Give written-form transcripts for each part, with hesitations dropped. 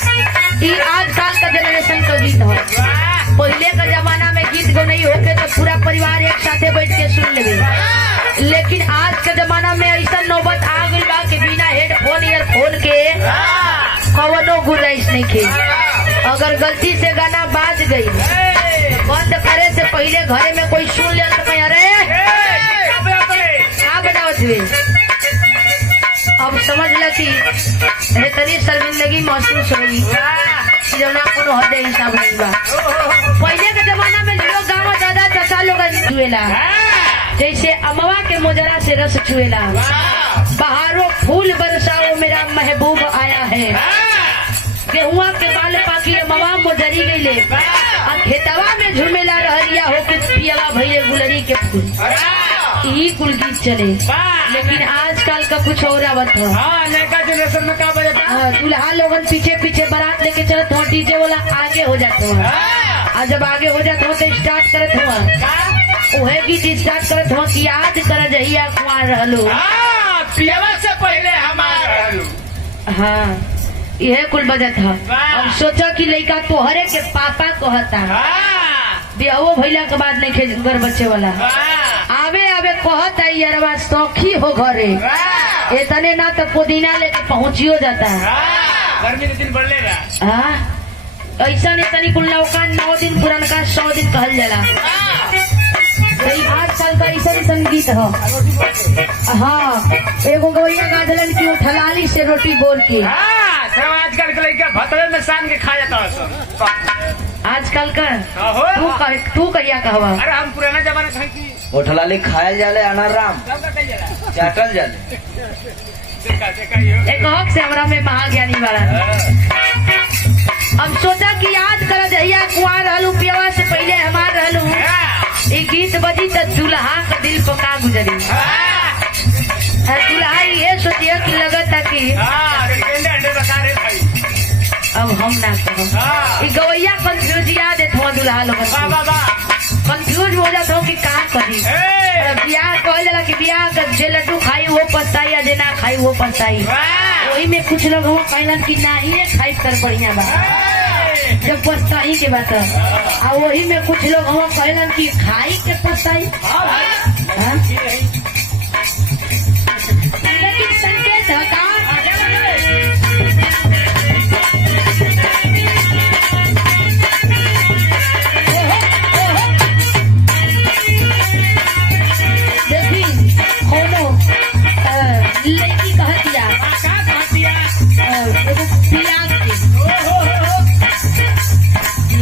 आजकल का जनरेशन का गीत है। पहले का जमाना में गीत गो नहीं होके तो पूरा परिवार एक साथे बैठ के सुन लेवे, लेकिन आज के जमाना में ऐसा नौबत आ गई बा कि बिना हेडफोन ईयरफोन के कवनो गुंजाइश नहीं खे। अगर गलती से गाना बाज गई बंद करे से पहले घरे में कोई सुन ले तो अरे क्या बनावत हुए। अब समझ ल कि इतनी शर्मिंदगी महसूस होगी जौना कोनो हद हिसाब नहीं बा। पहले के जमाना में लोग गाँव दादा चाचा लोग छुएला, जैसे अमवा के मोजरा से रस छुएला। बहारों फूल बरसाओ मेरा महबूब आया है, गेहुआ के बाल पाकी अमवा मोजरी गईले, खेतवा में झुमेला रहरिया होके पियला भैया गुलरी के फूल। यही कुल गीत चले, लेकिन आजकल का कुछ और आवत है। जनरेशन में का बजा दूल्हा लोगन पीछे पीछे बारात लेके चलत हो, डीजे वाला आगे हो जाते हो, और जब आगे हो जाते हो तो स्टार्ट करत हो वही गीत स्टार्ट करत हो कि याद कर जहिया कुमार रहलो पियला से पहले हमार। हाँ यह कुल बजत है। अब सोचा कि लड़का तोहरे के पापा कहता बियाहो भैला के बाद नहीं घर बच्चे वाला आवे आवे कहता यारवा सौखी हो घरे इतने ना तो पुदीना लेके पहुंचियो जाता है। गर्मी के दिन बढ़लेगा। हाँ ऐसा नहीं तनी कुल नौका 9 दिन पुरनका 100 दिन कहल जाला। आजकल का ऐसा संगीत है। हाँ एगो गौया गादलन की ठलाली से रोटी बोल के आजकल के लड़का भतवे में सान के खा जाता है। आजकल का तू कहिया कहवा। अरे हम पुराना जमाना खाई थी वो ठलाली खायल जाले अनाराम चाटल जाले। एक हक से हमरा में महाज्ञानी वाला अब सोचा कि याद कर जहिया कुआर रहलू पियवा से पहले हमार रहलू ये गीत बजी तो दूल्हा का दिल पका गुजरी। दूल्हा ये सोचिए कि लगता कि अब हम ना कहो गवैया कंफ्यूजिया देत हो दूल्हा लोग कंफ्यूज हो जाता हो कि का करी। ब्याह कहल जाला कि ब्याह का जे लड्डू खाई वो पछताई या जे ना खाई वो पछताई। वही में कुछ लोग वो कहलन कि नहीं खाई कर बढ़िया बा जब पछताई के बात और वही में कुछ लोग वो कहलन कि खाई के पछताई। लेकिन संकेत है का लड़की कह दिया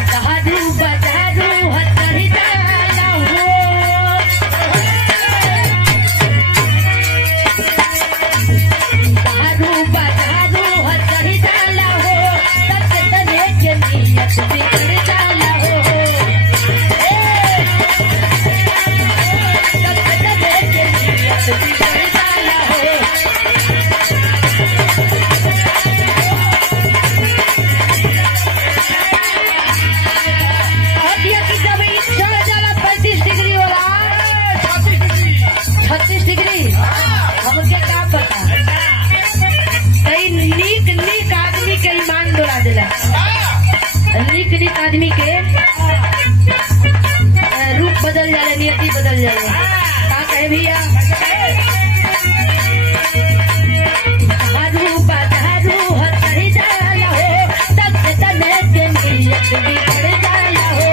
बहादुर बजारू हथरी डाला हो बहादुर बजारू हथरी डाला हो तक तने के नियत बिगड़ डाला हो तक तने के नियत बिगड़ डाला हो। हमके क्या पता कई नीक आदमी के ईमान डोला दिला। नीक आदमी के रूप बदल जाले नियति बदल जाले का कहे भैया बहादुर हथरी डाला हो तक तने के नियत बिगड़ डाला हो।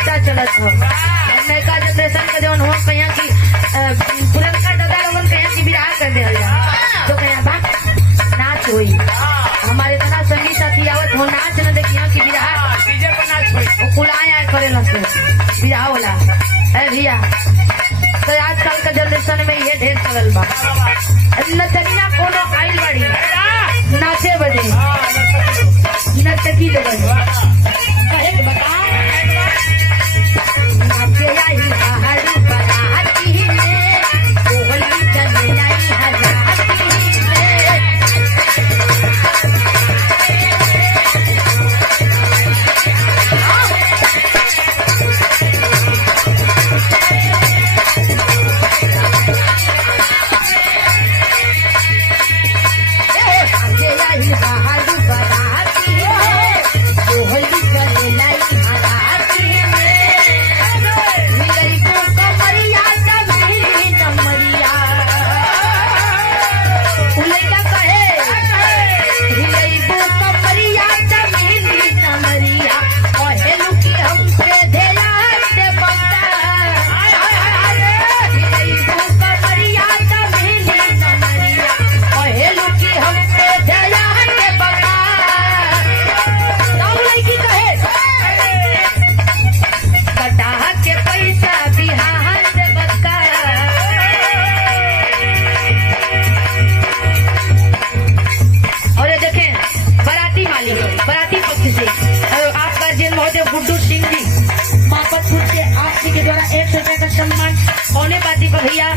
रिश्ता चलत हो नयका जनरेशन का जवन हो कहिया कि पुरनका दादा लोगन कहिया कि विराह कर दे तो कहिया बा नाच होई हमारे तना संगी साथी आवत हो नाच न देखिया कि विराह डीजे पर नाच होई वो कुलाए आए करे न से विराह होला ए भैया तो आजकल का जनरेशन में ये ढेर चलल बा नचनिया कोनो आइल बाड़ी नाचे बजे नर्तकी लोगन कहे के बता नाचे आई बाहर बराती में कोहली चले आई हराती में नाचे आई बाहर बराती में कोहली चले आई हराती में मिलई को कमरिया तभी कमरिया उलैका कहे मिलई को कमरिया तभी कमरिया कहेलू कि हमसे ध्यान दे बता मिलई को कमरिया तभी कमरिया कहेलू कि हमसे ध्यान दे बता तब लड़की कहे कटा के पैसा बिहार से बता और ये देखें बराती मालिक बराती पक्ष से आप गार्जियन महोदय गुड्डू सिंह जी मापतपुर से आप जी के द्वारा 100 रुपए का सम्मान पौने बाती पर भैया